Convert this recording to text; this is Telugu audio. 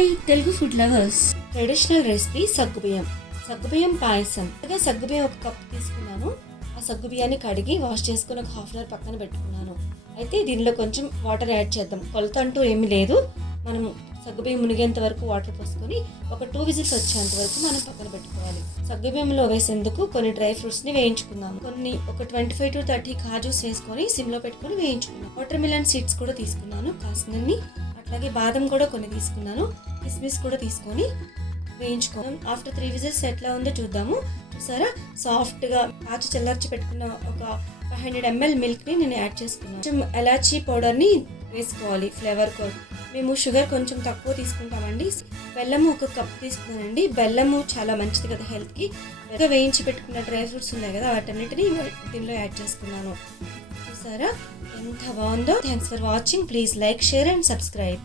Hi Telugu food lovers. Traditional recipe సగ్గుబియ్యం పాయసం. సగ్గుబియ్యం ఒక కప్ తీసుకున్నాను. ఆ సగ్గుబియ్యాన్ని కడిగి వాష్ చేసుకుని ఒక హాఫ్ అన్ అవర్ పక్కన పెట్టుకున్నాను. అయితే దీనిలో కొంచెం వాటర్ యాడ్ చేద్దాం. కొలత అంటూ ఏమీ లేదు. మనం సగ్గుబియ్యం మునిగేంత వరకు వాటర్ పోసుకొని ఒక 2 విజిల్స్ వచ్చేంత వరకు మనం పక్కన పెట్టుకోవాలి. సగ్గుబియ్యంలో వేసేందుకు కొన్ని డ్రై ఫ్రూట్స్ని వేయించుకుందాం. ఒక 25 to 30 కాజూస్ వేసుకొని సిమ్లో పెట్టుకొని వేయించుకున్నాను. వాటర్ మిలన్ సీడ్స్ కూడా తీసుకున్నాను కాసినన్ని. అలాగే బాదం కూడా కొన్ని తీసుకున్నాను. కిస్మిస్ కూడా తీసుకొని వేయించుకున్నాం. ఆఫ్టర్ 3 విజిల్స్ ఎట్లా ఉందో చూద్దాము. చూసారా, సాఫ్ట్గా కాచి చల్లార్చి పెట్టుకున్న ఒక 500 ml మిల్క్ని నేను యాడ్ చేసుకున్నాను. కొంచెం ఎలాచీ పౌడర్ని వేసుకోవాలి ఫ్లేవర్ కోసం. మేము షుగర్ కొంచెం తక్కువ తీసుకుంటామండి. బెల్లము ఒక కప్ తీసుకున్నానండి. బెల్లము చాలా మంచిది కదా హెల్త్కి. వేయించి పెట్టుకున్న డ్రై ఫ్రూట్స్ ఉన్నాయి కదా, వాటన్నిటిని దీనిలో యాడ్ చేసుకున్నాను. చూసారా ఎంత బాగుందో. Thanks for watching. Please like, share and subscribe.